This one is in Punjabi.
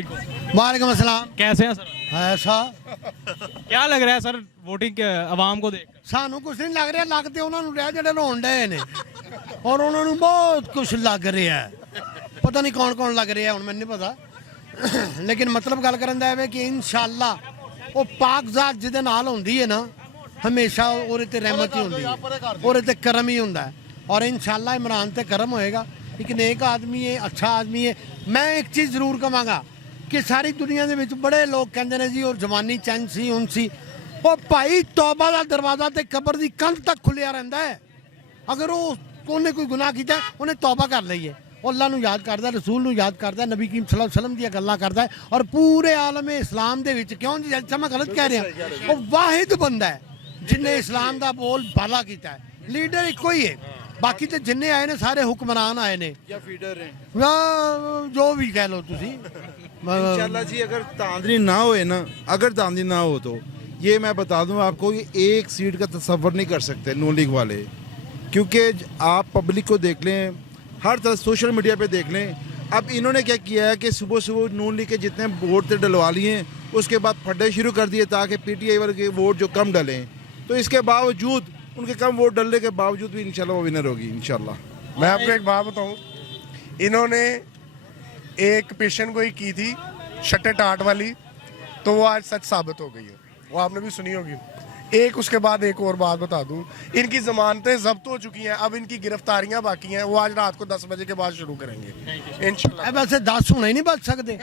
वालेकुम। वालेकुम अस्सलाम। कैसे हैं सर? ऐसा क्या लग रहा है सर वोटिंग आवाम को देख ਸਾਨੂੰ ਕੁਝ ਨਹੀਂ ਲੱਗ ਰਿਹਾ, ਲੱਗ ਤੇ ਉਹਨਾਂ ਨੂੰ ਰਿਹਾ ਜਿਹੜੇ ਰੋਣ ਡਏ ਨੇ ਔਰ ਉਹਨਾਂ ਨੂੰ ਬਹੁਤ ਕੁਝ ਲੱਗ ਰਿਹਾ ਹੈ। ਪਤਾ ਨਹੀਂ ਕੌਣ ਕੌਣ ਲੱਗ ਰਿਹਾ ਹੁਣ ਮੈਨੂੰ ਨਹੀਂ ਪਤਾ, ਲੇਕਿਨ ਮਤਲਬ ਗੱਲ ਕਰਨ ਦਾ ਹੈ ਕਿ ਇਨਸ਼ਾਅੱਲਾ ਉਹ ਪਾਕਜ਼ਾਤ ਜਿਹਦੇ ਨਾਲ ਹੁੰਦੀ ਹੈ ਨਾ ਹਮੇਸ਼ਾ ਉਹਦੇ ਤੇ ਰਹਿਮਤ ਹੀ ਹੁੰਦੀ ਹੈ, ਉਹਦੇ ਤੇ ਕਰਮ ਹੀ ਹੁੰਦਾ ਹੈ ਔਰ ਇਨਸ਼ਾਅੱਲਾ ਇਮਰਾਨ ਤੇ ਕਰਮ ਹੋਏਗਾ। ਇੱਕ ਨੇਕ ਆਦਮੀ ਹੈ, ਅੱਛਾ ਆਦਮੀ ਹੈ। ਮੈਂ ਇੱਕ ਚੀਜ਼ ਜ਼ਰੂਰ ਕਹਾਂਗਾ ਕਿ ਸਾਰੀ ਦੁਨੀਆ ਦੇ ਵਿੱਚ ਬੜੇ ਲੋਕ ਕਹਿੰਦੇ ਨੇ ਜੀ ਉਹ ਜਵਾਨੀ ਚੰਨ ਸੀ ਹੁਣ ਸੀ, ਉਹ ਭਾਈ ਤੌਬਾ ਦਾ ਦਰਵਾਜ਼ਾ ਤੇ ਕਬਰ ਦੀ ਕੰਧ ਤੱਕ ਖੁੱਲਿਆ ਰਹਿੰਦਾ ਹੈ। ਅਗਰ ਉਹਨੇ ਕੋਈ ਗੁਨਾਹ ਕੀਤਾ ਉਹਨੇ ਤੌਬਾ ਕਰ ਲਈ ਹੈ, ਉਹ ਅੱਲਾ ਨੂੰ ਯਾਦ ਕਰਦਾ, ਰਸੂਲ ਨੂੰ ਯਾਦ ਕਰਦਾ, ਨਬੀ ਕਰੀਮ ਸੱਲੱਲਾਹੁ ਅਲੈहि ਵਸੱਲਮ ਦੀਆਂ ਗੱਲਾਂ ਕਰਦਾ ਹੈ ਔਰ ਪੂਰੇ ਆਲਮ ਇਸਲਾਮ ਦੇ ਵਿੱਚ ਕਿਉਂ ਜੀ ਅੱਛਾ ਮੈਂ ਗਲਤ ਕਹਿ ਰਿਹਾ, ਉਹ ਵਾਹਿਦ ਬੰਦਾ ਹੈ ਜਿਨੇ ਇਸਲਾਮ ਦਾ ਬੋਲ ਬਾਲਾ ਕੀਤਾ ਹੈ। ਲੀਡਰ ਇੱਕੋ ਹੀ ਹੈ, ਬਾਕੀ ਤੇ ਜਿੰਨੇ ਆਏ ਨੇ ਸਾਰੇ ਹੁਕਮਰਾਨ ਆਏ ਨੇ या फीडर हैं ਜਾਂ ਜੋ ਵੀ ਕਹਿ ਲਓ ਤੁਸੀਂ। इंशाल्लाह जी। अगर धांधली ना होए ना, अगर धांधली ना हो तो ये मैं बता दूं आपको, ये एक सीट का तसव्वुर नहीं कर सकते नून लीग वाले, क्योंकि आप पब्लिक को देख लें, हर तरह सोशल मीडिया पे देख लें। अब इन्होंने क्या किया है कि सुबह सुबह नून लीग के जितने वोट थे डलवा लिए, उसके बाद फड्डे शुरू कर दिए ताकि पीटीआई वाले के वोट जो कम डलें, तो इसके बावजूद उनके कम वोट डलने के बावजूद भी इंशाल्लाह वो विनर होगी इंशाल्लाह। मैं आपको एक बात बताऊं, इन्होंने एक पेशेंट को ही की थी शट्टे टाट वाली, तो वो आज सच साबित हो गई है, वो आपने भी सुनी होगी। एक उसके बाद एक और बात बता दूं, इनकी जमानतें जब्त हो चुकी हैं, अब इनकी गिरफ्तारियां बाकी हैं, वो आज रात को 10 बजे के बाद शुरू करेंगे इंशाल्लाह। ਵੈਸੇ 10 ਹੁਣੇ ਨਹੀਂ ਬਚ ਸਕਦੇ।